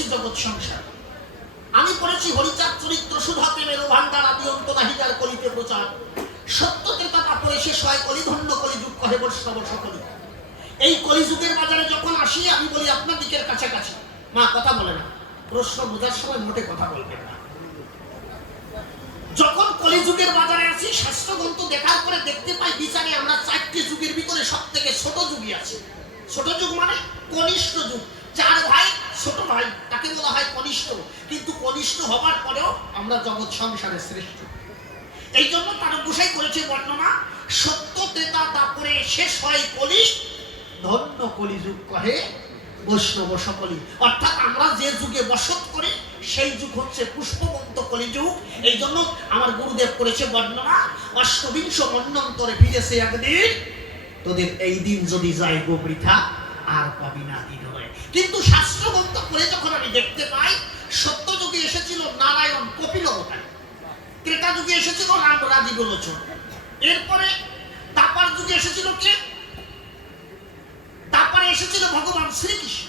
পড়েছি জগৎ সংসার। আমি পড়েছি হরিচাঁদ চরিত্র, সুধা প্রেমের ভান্ডার আদি অন্ত নাহিকার কলিতে প্রচার। সত্য ক্রেতা পড়ে শেষ হয় কলিধন্য কলিযুগ কহে বৈষ্ণব সকলে। এই কলিযুগের বাজারে যখন আসি, আমি বলি, আপনার দিকের কাছাকাছি। মা কথা বলে না। প্রশ্ন বোঝার সময় মোটে কথা বলবেন না। যখন কলিযুগের বাজারে আছি শাস্ত্রগ্রন্থ দেখার পরে দেখতে পাই বিচারে আমরা চারটি যুগের ভিতরে সব থেকে ছোট যুগই আছে। ছোট যুগ মানে কনিষ্ঠ যুগ চার ভাই ছোট ভাই তাকে বলা হয় কনিষ্ঠ কিন্তু কনিষ্ঠ হবার পরেও আমরা জগৎ সংসারে শ্রেষ্ঠ। এই জন্য তার গোসাই করেছে বর্ণনা, সত্য ত্রেতা তারপরে শেষ হয় কলি ধন্য কলিযুগ কহে বৈষ্ণব সকলি অর্থাৎ আমরা যে যুগে বসত করি, সেই যুগ হচ্ছে পুষ্পবন্ত কলিযুগ। এই জন্য আমার গুরুদেব করেছে বর্ণনা, অষ্টবিংশ মন্যন্তরে ফিরেছে একদিন, তোদের এই দিন যদি যায় গো বৃথা আর পাবি না হয় কিন্তু শাস্ত্রগ্রন্থ করে যখন আমি দেখতে পাই সত্য যুগে এসেছিল নারায়ণ কপিল অবতার। ত্রেতা যুগে এসেছিল রাম রাজীব লোচন এরপরে তাপার যুগে এসেছিল কে? তারপরে এসেছিল ভগবান শ্রীকৃষ্ণ।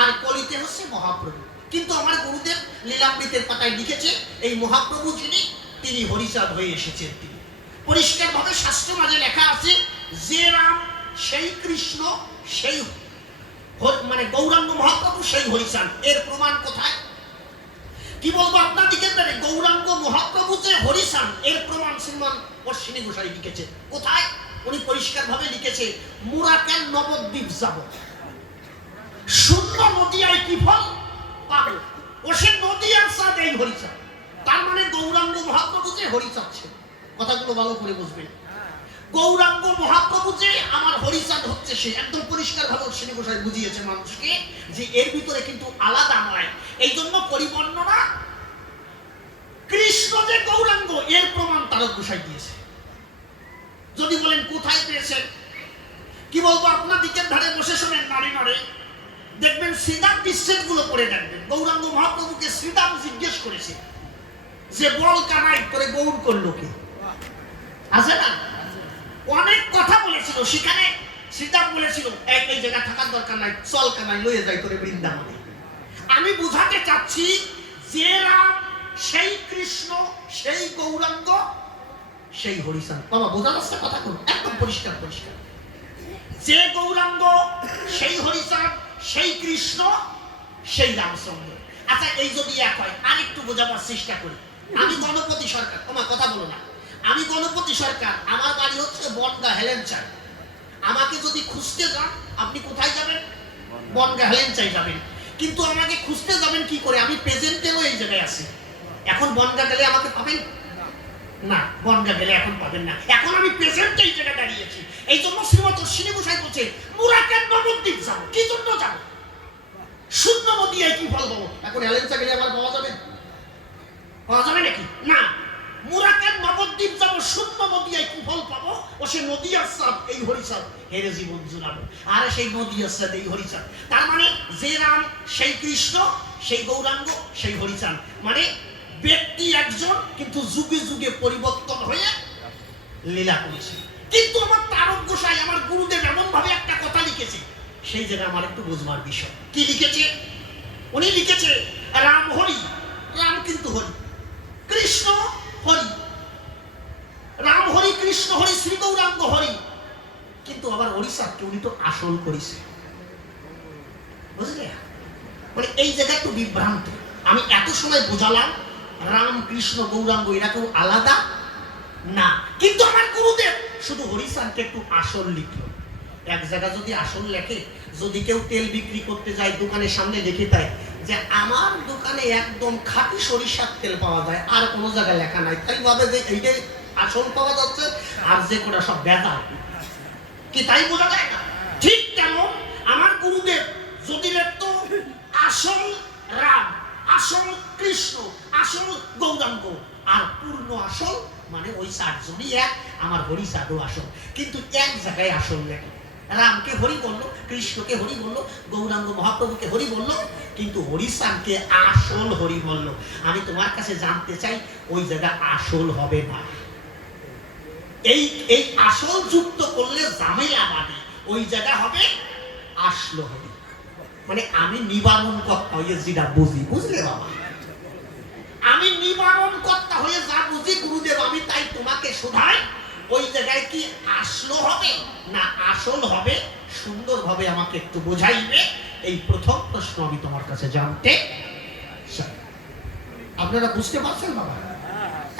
আর কলিতে হচ্ছে মহাপ্রভু। কিন্তু আমার গুরুদেব লীলামৃতের পাতায় লিখেছে, এই মহাপ্রভু যিনি, তিনি হরিচাঁদ হয়ে এসেছেন তিনি। পরিষ্কারভাবে শাস্ত্র মাঝে লেখা আছে, যে রাম, সেই কৃষ্ণ, সেই মানে গৌরাঙ্গ মহাপ্রভু সেই হরিচাঁদ এর প্রমাণ কোথায়? কি বলব আপনার দিকে গৌরাঙ্গ মহাপ্রভু যে হরিচাঁদ এর প্রমাণ শ্রীমান অশ্বিনী গোসাই লিখেছে। কোথায়? উনি পরিষ্কার ভাবে লিখেছে মুরাকেন নবদ্বীপ যাব। শূন্য নদিয়ায় কি ফল পাবো? ও সে নদিয়ার সাথ এই হরিচাঁদ তার মানে গৌরাঙ্গ মহাপ্রভু যে হরিচাঁদ ছিল কথাগুলো ভালো করে বুঝবেন। গৌরাঙ্গ মহাপ্রভু যে আমার হরিচাঁদ হচ্ছে সে। একদম পরিষ্কার ভাবে শ্রী গোসাই বুঝিয়েছে মানুষকে যে এর ভিতরে কিন্তু আলাদা নয়। এই জন্য পরিবর্ণনা, কৃষ্ণ যে গৌরাঙ্গ, এর প্রমাণ তারক গোসাই দিয়েছে। যদি বলেন কোথায় পেয়েছেন? কি বলব, আপনার দিকের ধারে বসে শোনেন নারী নারে দেখবেন শ্রীদাম বিশ্বেরগুলো পড়ে দেখবেন। গৌরাঙ্গ মহাপ্রভুকে শ্রীদাম জিজ্ঞেস করেছে যে বল কানাই করে গৌর করল কে? আছে না? অনেক কথা বলেছিল, সেখানে শ্রীদাম বলেছিল, এই এই জায়গা থাকার দরকার নাই, চল কানাই, লয়ে যাই করে বৃন্দাবনে। আমি বুঝাতে চাচ্ছি, যে রাম, সেই কৃষ্ণ, সেই গৌরাঙ্গ, সেই হরিচাঁদ বাবা বোঝা যাচ্ছে কথা কোন একদম পরিষ্কার পরিষ্কার। যে গৌরাঙ্গ, সেই হরিচাঁদ সেই কৃষ্ণ, সেই রামচন্দ্র। আচ্ছা এই যদি এক হয় আর একটু বোঝাবার চেষ্টা করি। আমি গণপতি সরকার তোমার কথা বলো না। আমি গণপতি সরকার, আমার বাড়ি হচ্ছে বনগা হেলেনচাই আমাকে যদি খুঁজতে যান, আপনি কোথায় যাবেন? বনগা হেলেনচাই যাবেন। কিন্তু আমাকে খুঁজতে যাবেন কি করে? আমি প্রেজেন্টেও এই জায়গায় আছি। এখন বনগা গেলে আমাকে পাবেন? না, বনগা গেলে এখন পাবেন না। এখন আমি প্রেজেন্ট এই জায়গায় দাঁড়িয়েছি এই জন্য শ্রীমত শ্রী গোসাই বলছে মুরাকেন নবদ্বীপ যাব কি জন্য যাব শূন্য নদিয়ায় কি ফল পাবো? এখন এলেন্সা গেলে আবার পাওয়া যাবে? পাওয়া যাবে নাকি? না যাব শূন্য নদিয়ায় কি ফল পাবো, ও সে নদিয়ার সাপ এই হরিচাঁদ। হেরে জীবন জুড়াবো আর সেই নদিয়ার সাপ এই হরিচাঁদ। তার মানে যে রাম, সেই কৃষ্ণ, সেই গৌরাঙ্গ, সেই হরিচাঁদ। মানে ব্যক্তি একজন, কিন্তু যুগে যুগে পরিবর্তন হয়ে লীলা করেছে। কিন্তু আমার তারক গোসাই আমার গুরুদেব এমন ভাবে একটা কথা লিখেছে। সেই জায়গা আমার একটু বুঝবার বিষয়। কি লিখেছে? উনি লিখেছে, রাম হরি, রাম কিন্তু হরি কৃষ্ণ হরি রাম হরি কৃষ্ণ হরি শ্রী গৌরাঙ্গ হরি কিন্তু আবার হরিষাকে তো আসল করেছে মানে এই জায়গা একটু বিভ্রান্ত। আমি এত সময় বোঝালাম রাম কৃষ্ণ গৌরাঙ্গ এরা কেউ আলাদা? না। কিন্তু আমার গুরুদেব শুধু হরিশানকে একটু আসল লিখলো। এক জায়গা যদি আসল লেখে, যদি কেউ তেল বিক্রি করতে যায়, দোকানের সামনে লিখে দেয় যে আমার দোকানে একদম খাঁটি সরিষার তেল পাওয়া যায়, আর কোনো জায়গায় লেখা নাই, তাই ভাবে যে এইটাই আসল পাওয়া যাচ্ছে, আর যে কোটা সব বেদা কি তাই বোঝা যায় না ঠিক তেমন আমার গুরুদেব যদি লিখতো আসল রাম, আসল কৃষ্ণ, আসল গৌরাঙ্গ। আর পূর্ণ আসল মানে ওই চারজনই এক, আমার হরি সাধু আসল। কিন্তু এক জায়গায় আসল লেখে। রামকে হরি বলল, কৃষ্ণকে হরি বলল, গৌরাঙ্গ মহাপ্রভুকে হরি বলল, কিন্তু হরিশানকে আসল হরি বলল। আমি তোমার কাছে জানতে চাই, ওই জায়গা আসল হবে না। এই এই আসল যুক্ত করলে ঝামেলা বাদে ওই জায়গা হবে, আসলো হবে। মানে আমি নিবারণ কর্তা হয়ে যেটা বুঝি, বুঝলে বাবা? আমি নিবারণ কর্তা হয়ে যা বুঝি, গুরুদেব, আমি তাই তোমাকে শোধাই, ওই জায়গায় কি আসলো হবে না আসল হবে, সুন্দরভাবে আমাকে একটু বোঝাইবে? এই প্রথম প্রশ্ন আমি তোমার কাছে জানতে আপনারা বুঝতে পারছেন বাবা?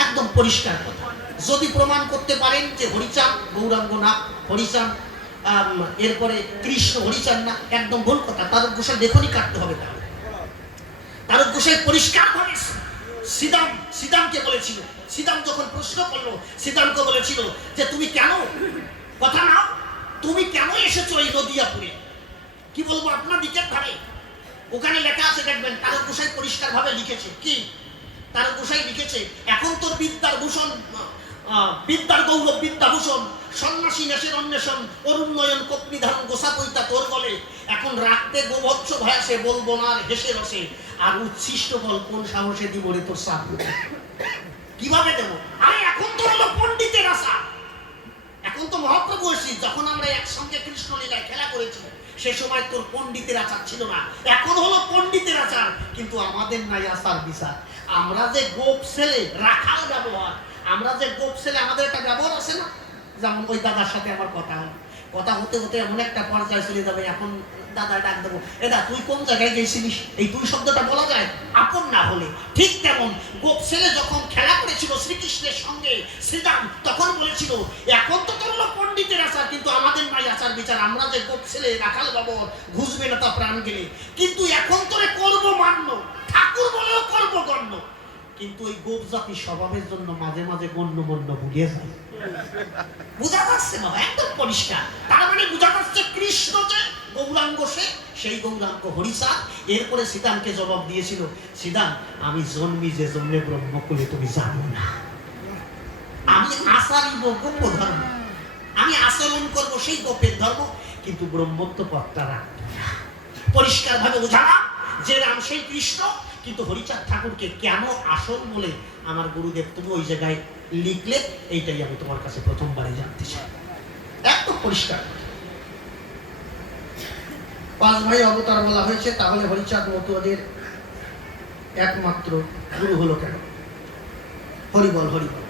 একদম পরিষ্কার কথা। যদি প্রমাণ করতে পারেন যে হরিচাঁদ, গৌরাঙ্গনাথ, হরিচাঁদ এরপরে কৃষ্ণ হরিচাঁদ না, একদম ভুল কথা তার গোসাই দেখুনই কাটতে হবে তাহলে তার গোসাই পরিষ্কার ভাবে সিদাম সিদামকে বলেছিল। সিদাম যখন প্রশ্ন করল সিদামকে বলেছিল যে তুমি কেন, কথা নাও, তুমি কেন এসেছ এই নদিয়াপুরে? কি বলব আপনার দিকের ধারে ওখানে লেখা আছে, দেখবেন তার গোসাই পরিষ্কার ভাবে লিখেছে। কি? তার গোসাই লিখেছে, এখন তোর বিদ্যার ভূষণ বিদ্যার গৌরব, বিদ্যাভূষণ সন্ন্যাসী নেশের অন্বেষণ অরুণয়ন কপ্নি ধারণ গোসা কইতা তোর বলে। এখন রাখতে গোবৎস ভয়াসে বলব না হেসে রসে। আর উচ্ছিষ্ট বল কোন সাহসে দিব রে তোর সাপ? কীভাবে দেব? আরে এখন তো হলো পণ্ডিতের আশা। এখন তো মহাপ্রভু এসেছি, যখন আমরা একসঙ্গে কৃষ্ণ লীলায় খেলা করেছি, সে সময় তোর পণ্ডিতের আচার ছিল না। এখন হলো পণ্ডিতের আচার, কিন্তু আমাদের নাই আচার বিচার। আমরা যে গোপ ছেলে, রাখাল ব্যবহার, আমরা যে গোপ ছেলে, আমাদের একটা ব্যবহার আছে না? যেমন ওই দাদার সাথে আমার কথা হলো কথা হতে হতে এমন একটা পর্যায়ে চলে যাবে, এখন দাদা ডাক দেবো এদা তুই কোন জায়গায় গেছিলিস? এই তুই শব্দটা বলা যায়? আপন না হলে। ঠিক তেমন গোপ ছেলে যখন খেলা করেছিল শ্রীকৃষ্ণের সঙ্গে শ্রীরাম তখন বলেছিল, এখন তো তোর হলো পণ্ডিতের আচার, কিন্তু আমাদের নাই আচার বিচার। আমরা যে গোপ ছেলে, রাখাল বাবর, ঘুষবে না তা প্রাণ গেলে। কিন্তু এখন তোরে করব মান্য। ঠাকুর বলেও করব গণ্য। কিন্তু ওই গোপ জাতি স্বভাবের জন্য মাঝে মাঝে গণ্য গণ্য ভুলিয়ে যায়। বোঝা যাচ্ছে বাবা, একদম পরিষ্কার। তার মানে বোঝা যাচ্ছে কৃষ্ণ যে গৌরাঙ্গ সে, সেই গৌরাঙ্গ হরিচাঁদ। এরপরে সীতামকে জবাব দিয়েছিল সীতাম আমি জন্মি যে জন্মে ব্রহ্মকুলে, তুমি জানো না। আমি আচারিব গোপ ধর্ম। আমি আচরণ করব সেই গোপের ধর্ম, কিন্তু ব্রহ্মত্ব পথটা রাখব পরিষ্কার ভাবে বোঝালাম যে রাম সেই কৃষ্ণ কিন্তু হরিচাঁদ ঠাকুরকে কেন আসল বলে আমার গুরুদেব তুমি ওই জায়গায় লিখলে এইটাই আমি তোমার কাছে প্রথমবারে জানতে চাই। একদম পরিষ্কার। পাঁচ ভাই অবতার বলা হয়েছে তাহলে হরিচাঁদ মতুয়াদের একমাত্র গুরু হলো কেন? হরিবল হরিবল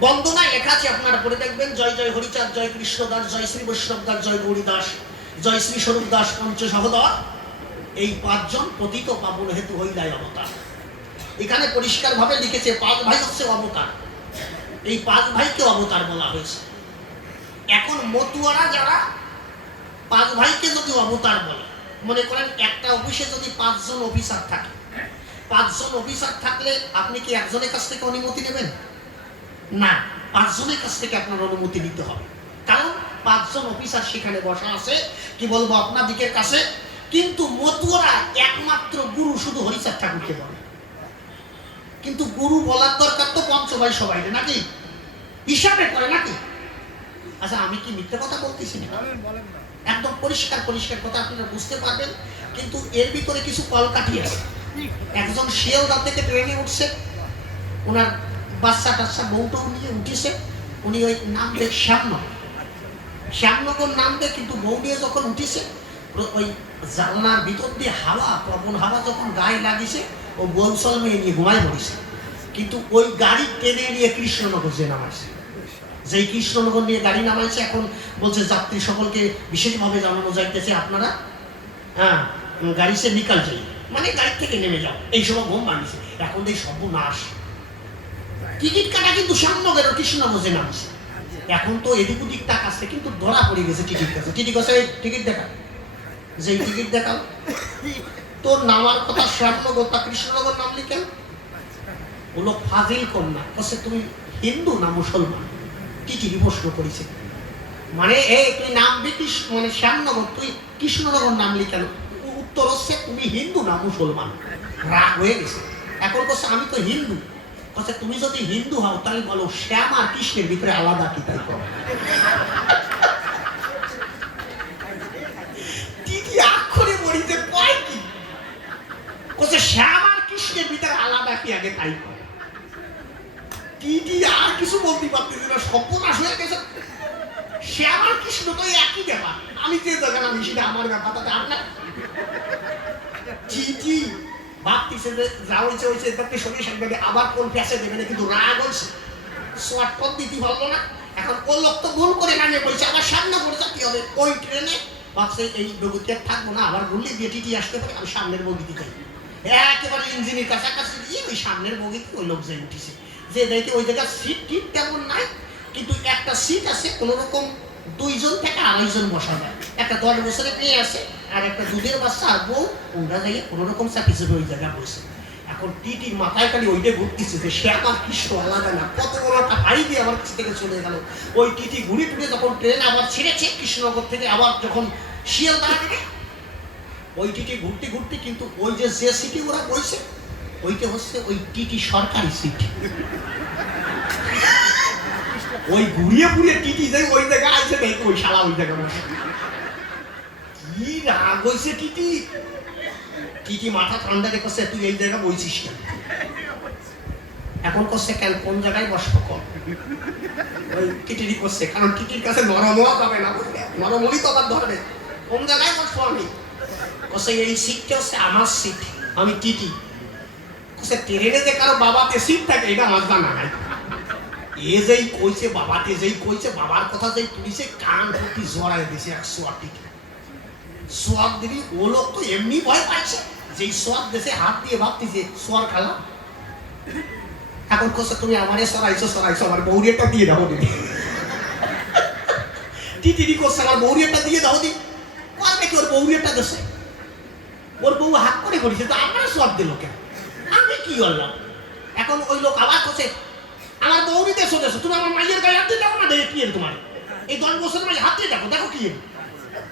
বন্দনায় লেখা আছে আপনারা পড়ে দেখবেন জয় জয় হরিচাঁদ জয় কৃষ্ণ দাস জয় শ্রী বৈষ্ণব দাস জয় গৌরী দাস জয় শ্রী স্বরূপ দাস পঞ্চ সহদর এই পাঁচজন পতিত পাবন হেতু হইলাই অবতার। এখানে পরিষ্কার ভাবে লিখেছে, পাঁচ ভাই হচ্ছে অবতার। এই পাঁচ ভাইকে অবতার বলা হয়েছে। এখন মতুয়ারা যারা, পাঁচ ভাইকে যদি অবতার বলে, মনে করেন একটা অফিসে যদি পাঁচজন অফিসার থাকে, পাঁচজন অফিসার থাকলে আপনি কি একজনের কাছ থেকে অনুমতি নেবেন? না, পাঁচজনের কাছ থেকে আপনার অনুমতি নিতে হবে। কারণ পাঁচজন অফিসার সেখানে বসা আছে, কি বলব, আপনার দিকের কাছে কিন্তু মতুয়ারা একমাত্র গুরু শুধু হরিচাঁদ ঠাকুরকে বলে। কিন্তু গুরু বলার দরকার তো পঞ্চভাই সবাই নাকি? হিসাবে করে নাকি? আচ্ছা আমি কি মিথ্যে কথা বলতেছি না। একদম পরিষ্কার পরিষ্কার কথা আপনারা বুঝতে পারবেন কিন্তু এর ভিতরে কিছু কলকাঠি আছে। একজন শিয়ালদা থেকে ট্রেনে উঠছে ওনার বাচ্চা টাচ্চা বউটাও নিয়ে উঠেছে উনি ওই নাম দেখ শ্যামনগর। শ্যামনগর নাম দেয় কিন্তু বউ নিয়ে যখন উঠেছে ওই জানলার ভিতর দিয়ে হাওয়া প্রবল হাওয়া যখন গায়ে লাগিয়েছে ও গোলসল মেয়ে নিয়ে ঘুমাই পড়েছে। কিন্তু ওই গাড়ি টেনে নিয়ে কৃষ্ণনগর যে নামাইছে। যেই কৃষ্ণনগর নিয়ে গাড়ি নামাইছে, এখন বলছে যাত্রী সকলকে বিশেষভাবে জানানো যাইতেছে আপনারা হ্যাঁ গাড়ি সে নিকাল যাই। মানে গাড়ি থেকে নেমে যাও। এই সময় ঘুম ভাঙিছে। এখন এই সর্বনাশ। টিকিট কাটা কিন্তু শ্যামনগরের কৃষ্ণনগরে নামছে এখন তো এদিক ওদিক টাকাচ্ছে কিন্তু ধরা পড়ে গেছে টিকিট কাছে। টিকিট কাছে টিকিট দেখা। যে টিকিট দেখাও তোর নামার কথা শ্যামনগর তা কৃষ্ণনগর ফাজিল কন্যা। বলছে, তুমি হিন্দু না মুসলমান? প্রশ্ন করেছে। মানে এই তুই মানে শ্যামনগর, তুই কৃষ্ণনগর নামলি কেন উত্তর হচ্ছে, তুমি হিন্দু না মুসলমান? রাগ হয়ে গেছে। এখন বলছে, আমি তো হিন্দু। বলছে, তুমি যদি হিন্দু হও, তাহলে বলো শ্যাম আর কৃষ্ণের ভিতরে আলাদা কি তাই কৃষ্ণের আলাদা কি আগে তাই করো? দিদি আর কিছু বলতে পারতেছি না, সর্বনাশ হয়ে গেছে। শ্যাম আর কৃষ্ণ, তো একই ব্যাপার। আমি যে নামি সেটা আমার ব্যাপার, তাতে আপনার চিঠি ভাবতেছে যে যা হয়েছে হয়েছে সাথে আবার কোন ফ্যাসে দেবে না কিন্তু রাগ হয়েছে। শর্ট পথ দিতে পারল না। এখন ও লোক তো ভুল করে নামে বলছে, আবার সামনে পড়ে কি হবে। ওই ট্রেনে ভাবছে, এই আর থাকব না, আবার ঘুরলে দিয়ে টিটি আসতে পারে, আমি সামনের বগিতে যাই। একেবারে ইঞ্জিনের কাছাকাছি। গিয়ে ওই সামনের বগিতে ওই লোক যাই উঠেছে। যে দেখে ওই জায়গায় সিট টিট তেমন নাই, কিন্তু একটা সিট আছে কোনো রকম দুইজন থেকে আড়াইজন বসা যায়। একটা দশ বছরের মেয়ে আছে, আর একটা দুধের বাচ্চা, আর বউ, ওরা যাই কোনো রকম চাকরি চেপে ওই জায়গায় বসে। এখন টিটির মাথায় খালি ওইটা ঘুরতেছে যে সে আমার কৃষ্ণ, আলাদা না। কত বড় একটা হাড়ি দিয়ে আমার কাছ থেকে চলে গেল। ওই টিটি ঘুরে টুরে যখন ট্রেন আবার ছেড়েছে, কৃষ্ণনগর থেকে আবার যখন শিয়াল দাঁড়াবে ওই টিটি ঘুরতে ঘুরতে কিন্তু ওই যে যে সিটি ওরা বইছে ওইটা হচ্ছে ওই টিটি সরকারি সিটি। ওই ঘুরিয়ে ঘুরিয়ে টিটি যাই ওই জায়গায় আছে দেখো ওই শালা ওই জায়গায় বসে। কি রাগ হয়েছে টিটি? টিটি মাথা ঠান্ডা রেখেছে তুই এই জায়গায় বইছিস কেন? এখন করছে কেন? কোন জায়গায় বসবো কর? ওই টিটিরি করছে, কারণ টিটির কাছে নরম হওয়া না নরম হলেই তো আবার ধরবে। কোন জায়গায় বসবো আমি? করছে এই হচ্ছে আমার সিট, আমি টিটি। করছে ট্রেনে যে কারও বাবাতে সিট থাকে, এটা আমার জানা নাই। এ যেই কইছে, বাবাতে যেই কইছে, বাবার কথা যেই তুলিছে, কান প্রতি জড়ায় দিছে এক দিবি ও লোক তো এমনি ভয় পাইছে, যেই সোয়াদ দেশে হাত দিয়ে ভাবতেছে সোয়ার খালা। এখন কোসে তুমি আমারে সরাইছো সরাইছো, আমার বৌরিয়াটা দিয়ে দাও দিদি। কোসে আমার বৌরিয়াটা দিয়ে দাও দি কোন নাকি ওর বৌরিয়াটা দেশে ওর বউ হাত করে করেছে তো আমার সব দিল কেন? আমি কি করলাম? এখন ওই লোক আবার কোসে আমার বৌরি দেশো দেশো তুমি আমার মাইয়ের গায়ে হাত দিয়ে দেখো না দেখে তোমার এই দশ বছরের মাঝে হাত দিয়ে দেখো দেখো কি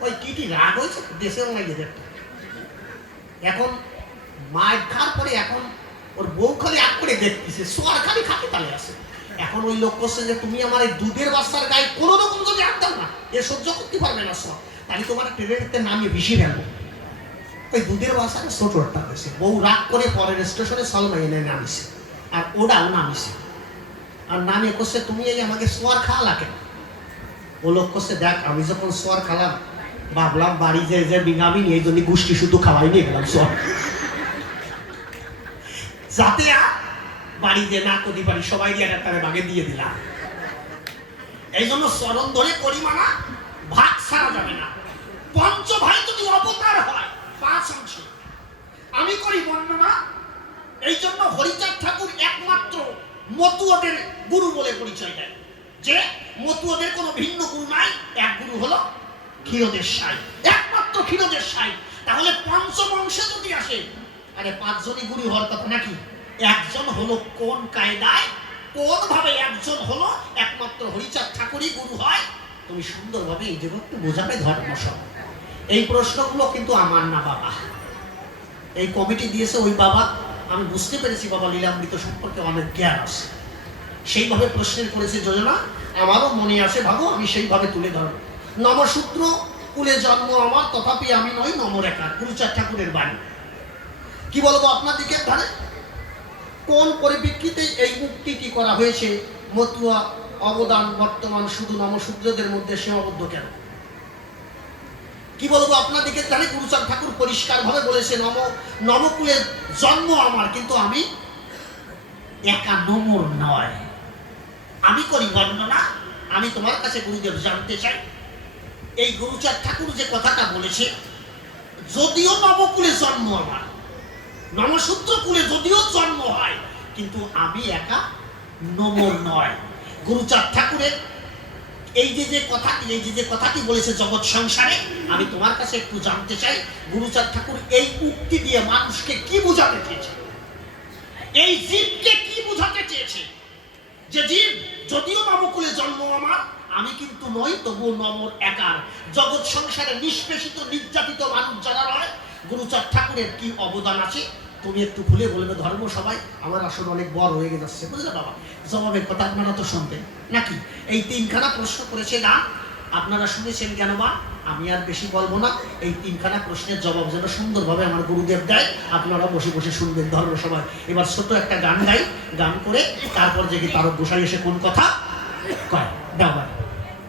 ওই কি কি রাগ হয়েছে? দেশের মাইয়ে দেখতে এখন মায়ের খার পরে এখন ওর বউ খালি এক করে দেখতেছে, সোয়ার খালি খাতে তালে আছে। এখন ওই লোক করছে যে, তুমি আমার এই দুধের বাচ্চার গায়ে কোনো রকম যদি হাত দাও না, এ সহ্য করতে পারবে না সোয়া তাহলে তোমার ট্রেনেতে নামিয়ে বেশি ফেলব। ওই দুধের বাচ্চাটা ছোট একটা হয়েছে। বউ রাগ করে পরের স্টেশনে সালমা এনে নামিছে আর ওটাও নামিছে আর নামে করছে তুমি এই আমাকে সোয়ার খাওয়ালা কেন? ও লোক করছে দেখ, আমি যখন সোয়ার খালাম, ভাবলাম বাড়ি যে যে বিঙামি এই জন্য গোষ্ঠী শুধু খাওয়াই নিয়ে গেলাম সোয়ার। যাতে বাড়ি যে না করতে পারি সবাই দিয়ে একটা বাগে দিয়ে দিলাম। এই জন্য স্মরণ ধরে করি মানা ছাড়া যাবে না। পঞ্চ ভাই যদি অবতার হয় পাঁচ অংশে আমি করি বর্ণনা, এই জন্য হরিচাঁদ ঠাকুর একমাত্র মতুয়াদের গুরু বলে পরিচয় দেয়। যে মতুয়াদের কোনো ভিন্ন গুরু নাই, এক গুরু হলো ক্ষীরদের সাই একমাত্র ক্ষীরদের সাই তাহলে পঞ্চবংশে যদি আসে, আরে পাঁচজনই গুরু হওয়ার কথা নাকি? একজন হলো কোন কায়দায় কোন ভাবে একজন হলো একমাত্র হরিচাঁদ ঠাকুরই গুরু হয় তুমি সুন্দরভাবে এই জগৎকে বোঝাবে ধর্ম সব। এই প্রশ্নগুলো কিন্তু আমার না বাবা। এই কমিটি দিয়েছে ওই বাবা। আমি বুঝতে পেরেছি বাবা লীলামৃত সম্পর্কে অনেক জ্ঞান আছে। সেইভাবে প্রশ্নের করেছে যোজনা, আমারও মনে আছে ভাবো আমি সেইভাবে তুলে ধরব। নমসূত্র, কুলে জন্ম আমার, তথাপি আমি নই নমরেখা গুরুচার ঠাকুরের বাণী কি বলব আপনার দিকের ধারে কোন পরিপ্রেক্ষিতে এই মুক্তিটি করা হয়েছে? মতুয়া অবদান বর্তমান শুধু নমশূদ্রদের মধ্যে সীমাবদ্ধ কেন? কি বলব আপনাদেরকে? জানি গুরুচাঁদ ঠাকুর পরিষ্কার ভাবে বলেছে, নম, নবকুলের জন্ম আমার, কিন্তু আমি একা নমর নয়। আমি করি বর্ণনা, আমি তোমার কাছে গুরুদেব জানতে চাই। এই গুরুচাঁদ ঠাকুর যে কথাটা বলেছে, যদিও নবকুলে জন্ম আমার নমসূত্র কুলে যদিও জন্ম হয়, কিন্তু আমি একা নমর নয়। গুরুচাঁদ ঠাকুরের এই যে যে কথাটি এই যে যে কথাটি বলেছে জগৎ সংসারে, আমি তোমার কাছে একটু জানতে চাই, গুরুচাঁদ ঠাকুর এই উক্তি দিয়ে মানুষকে কি বোঝাতে চেয়েছে? এই জীবকে কি বোঝাতে চেয়েছে? যে জীব, যদিও নবকুলে জন্ম আমার, আমি কিন্তু নই, তবুও নমর একার জগৎ সংসারে নিষ্পেষিত, নির্যাতিত মানুষ যারা রয় গুরুচাঁদ ঠাকুরের কি অবদান আছে? তুমি একটু ভুলে বলবে, ধর্ম সবাই আমার আসলে অনেক বড় হয়ে যাচ্ছে। বুঝলে বাবা? জবাবের কথা আপনারা তো শুনবেন। নাকি? এই তিনখানা প্রশ্ন করেছে গান আপনারা শুনেছেন কেন বা? আমি আর বেশি বলব না। এই তিনখানা প্রশ্নের জবাব যেন সুন্দরভাবে আমার গুরুদেব দেয় আপনারা বসে বসে শুনবেন ধর্ম সবাই এবার ছোট একটা গান গাই, গান করে তারপর যে কি তারক গোসাই এসে কোন কথা কয়? দাও।